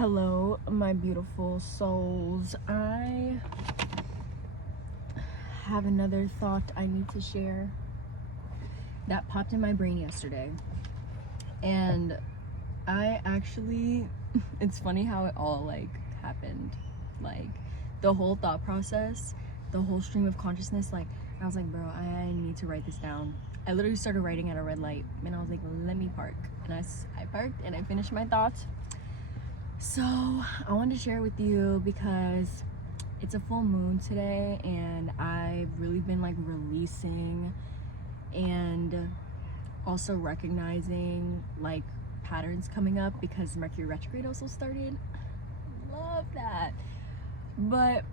Hello, my beautiful souls. I have another thought I need to share that popped in my brain yesterday. And I actually, it's funny how it all happened. The whole thought process, the whole stream of consciousness, I was like, bro, I need to write this down. I literally started writing at a red light and I was like, let me park. And I parked and I finished my thoughts. So I wanted to share it with you because it's a full moon today and I've really been releasing and also recognizing patterns coming up because Mercury retrograde also started. Love that. But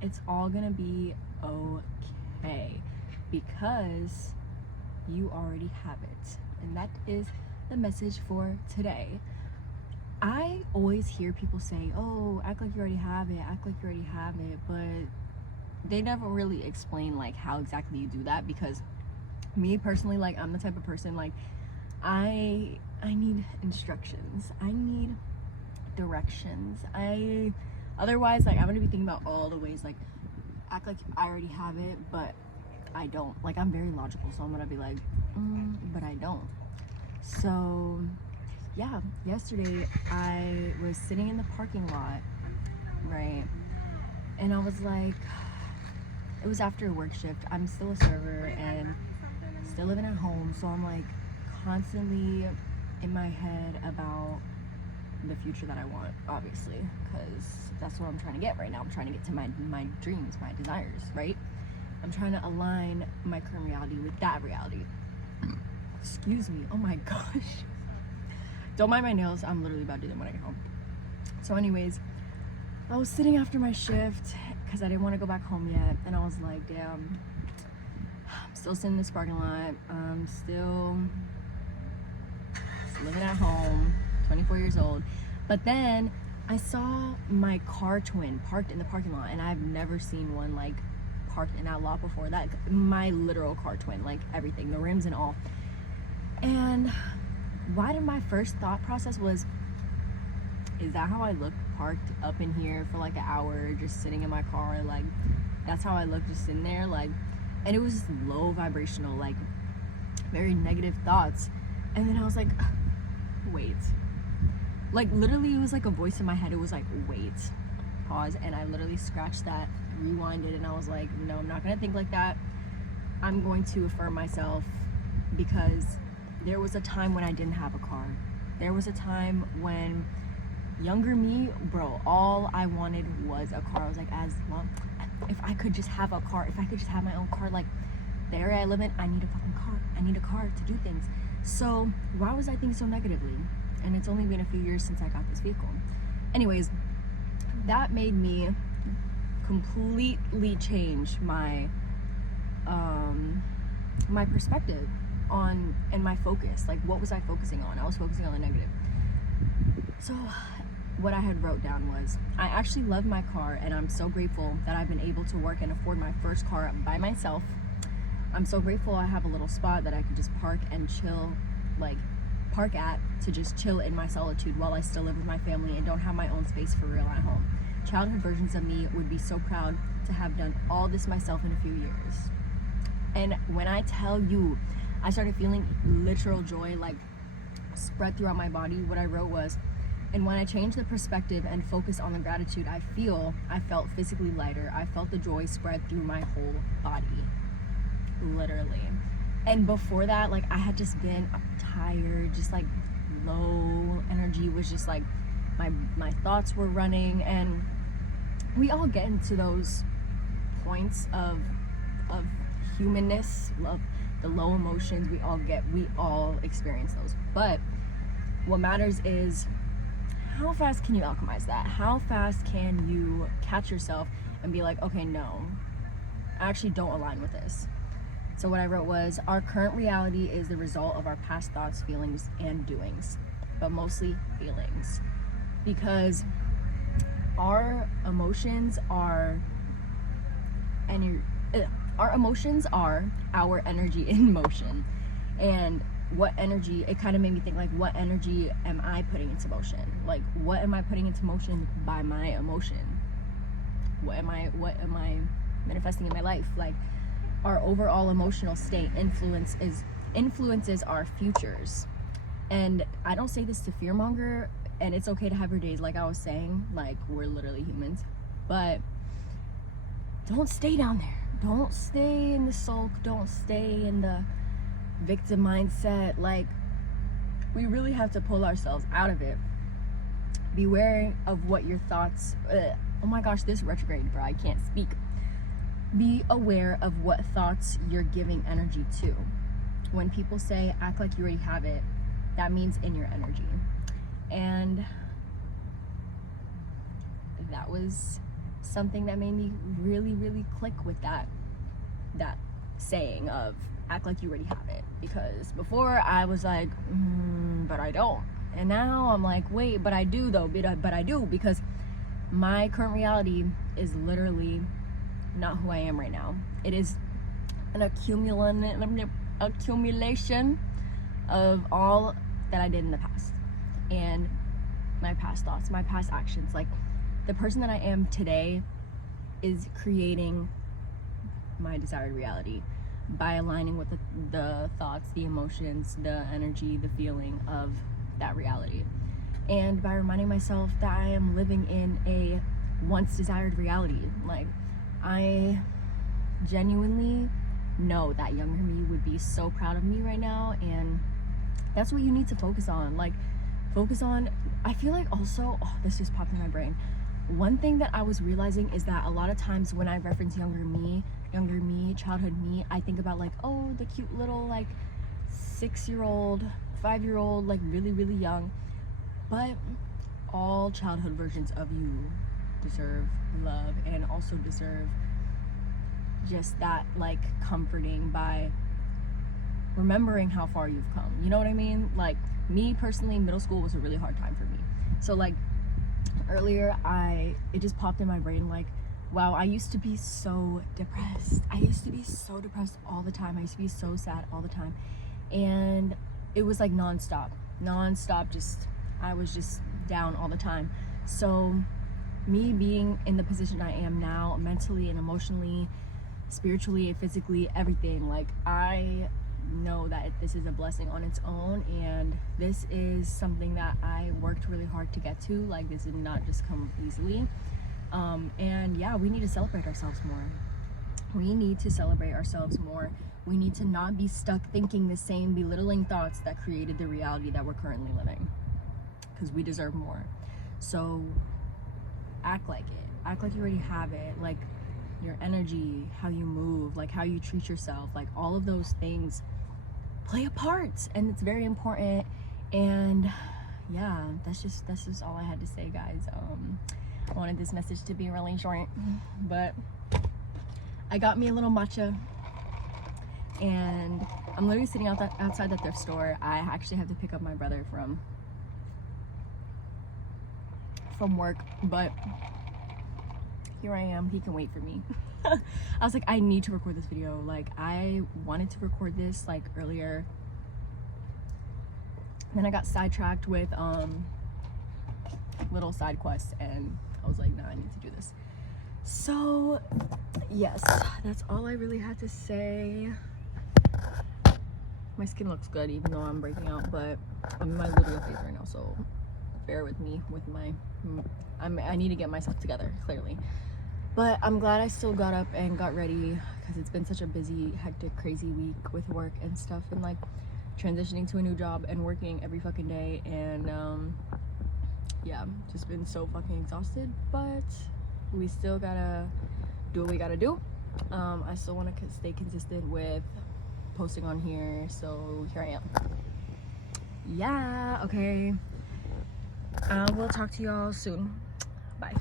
it's all gonna be okay because you already have it. And that is the message for today. I always hear people say, oh, act like you already have it, act like you already have it, but they never really explain how exactly you do that, because me personally, I'm the type of person I need instructions, I need directions. Otherwise I'm gonna be thinking about all the ways act like I already have it, but I don't. I'm very logical, so I'm gonna be but I don't. So yeah, yesterday I was sitting in the parking lot, right? And I was it was after a work shift. I'm still a server and still living at home, so I'm constantly in my head about the future that I want, obviously, because that's what I'm trying to get right now. I'm trying to get to my dreams, my desires, right? I'm trying to align my current reality with that reality. Excuse me, oh my gosh. Don't mind my nails, I'm literally about to do them when I get home. So anyways, I was sitting after my shift because I didn't want to go back home yet, and I was like, damn, I'm still sitting in this parking lot, I'm still living at home, 24 years old. But then I saw my car twin parked in the parking lot, and I've never seen one parked in that lot before. That my literal car twin, everything, the rims and all. And why did my first thought process was, is that how I look parked up in here for an hour just sitting in my car? That's how I look just sitting there? And it was just low vibrational, very negative thoughts. And then I was like, wait, literally it was a voice in my head. It was wait, pause. And I literally scratched that, rewinded, and I was like, no, I'm not gonna think like that. I'm going to affirm myself, because there was a time when I didn't have a car. There was a time when younger me, bro, all I wanted was a car. I was as long, if I could just have a car, if I could just have my own car, the area I live in, I need a fucking car. I need a car to do things. So why was I thinking so negatively? And it's only been a few years since I got this vehicle. Anyways, that made me completely change my my perspective on, and my focus. What was I focusing on? I was focusing on the negative. So what I had wrote down was, I actually love my car, and I'm so grateful that I've been able to work and afford my first car by myself. I'm so grateful I have a little spot that I can just park and chill, park at, to just chill in my solitude while I still live with my family and don't have my own space for real at home. Childhood versions of me would be so proud to have done all this myself in a few years. And when I tell you, I started feeling literal joy spread throughout my body. What I wrote was, and when I changed the perspective and focused on the gratitude I felt physically lighter. I felt the joy spread through my whole body, literally. And before that, I had just been tired, just low energy, was just my thoughts were running. And we all get into those points of humanness, of the low emotions. We all experience those. But what matters is, how fast can you alchemize that? How fast can you catch yourself and be okay, no, I actually don't align with this. So what I wrote was, our current reality is the result of our past thoughts, feelings, and doings, but mostly feelings, because our emotions are our energy in motion. And what energy, it kind of made me think, like, what energy am I putting into motion? Like, what am I putting into motion by my emotion? What am I manifesting in my life? Like, our overall emotional state influences our futures. And I don't say this to fearmonger, and it's okay to have your days, like I was saying, like, we're literally humans, but don't stay down there. Don't stay in the sulk. Don't stay in the victim mindset. Like, we really have to pull ourselves out of it. Be wary of what your thoughts, oh my gosh, this retrograde, bro, I can't speak. Be aware of what thoughts you're giving energy to. When people say act like you already have it, that means in your energy. And that was something that made me really, really click with that saying of act like you already have it. Because before I was like, but I don't. And now I'm like, wait, but I do though, but I do, because my current reality is literally not who I am right now. It is an accumulation of all that I did in the past, and my past thoughts, my past actions. Like, the person that I am today is creating my desired reality by aligning with the thoughts, the emotions, the energy, the feeling of that reality, and by reminding myself that I am living in a once desired reality. Like, I genuinely know that younger me would be so proud of me right now, and that's what you need to focus on. Like, focus on, I feel like also, this just popped in my brain. One thing that I was realizing is that a lot of times when I reference younger me, childhood me, I think about like, oh, the cute little like 6-year-old, 5-year-old, like really, really young. But all childhood versions of you deserve love, and also deserve just that like comforting by remembering how far you've come. You know what I mean? Like, me personally, middle school was a really hard time for me. So like earlier, it just popped in my brain, like, wow, I used to be so depressed. I used to be so depressed all the time. I used to be so sad all the time. And it was like nonstop, just, I was just down all the time. So me being in the position I am now, mentally and emotionally, spiritually, physically, everything, like, I know that this is a blessing on its own, and this is something that I worked really hard to get to. Like, this did not just come easily. And yeah, we need to celebrate ourselves more. We need to celebrate ourselves more. We need to not be stuck thinking the same belittling thoughts that created the reality that we're currently living, because we deserve more. So act like it. Act like you already have it. Like, your energy, how you move, like how you treat yourself, like all of those things play a part, and it's very important. And yeah, that's just all I had to say, guys. I wanted this message to be really short, but I got me a little matcha, and I'm literally sitting outside the thrift store. I actually have to pick up my brother from work, but here I am. He can wait for me. I was like, I need to record this video. Like, I wanted to record this like earlier, then I got sidetracked with little side quests, and I was like, nah, I need to do this. So yes, that's all I really had to say. My skin looks good even though I'm breaking out, but I'm in my luteal phase right now, so bear with me with my I need to get myself together, clearly. But I'm glad I still got up and got ready, because it's been such a busy, hectic, crazy week with work and stuff, and like transitioning to a new job and working every fucking day, and yeah, just been so fucking exhausted. But we still gotta do what we gotta do. I still want to stay consistent with posting on here, so here I am. Yeah, okay, we'll talk to y'all soon. Bye.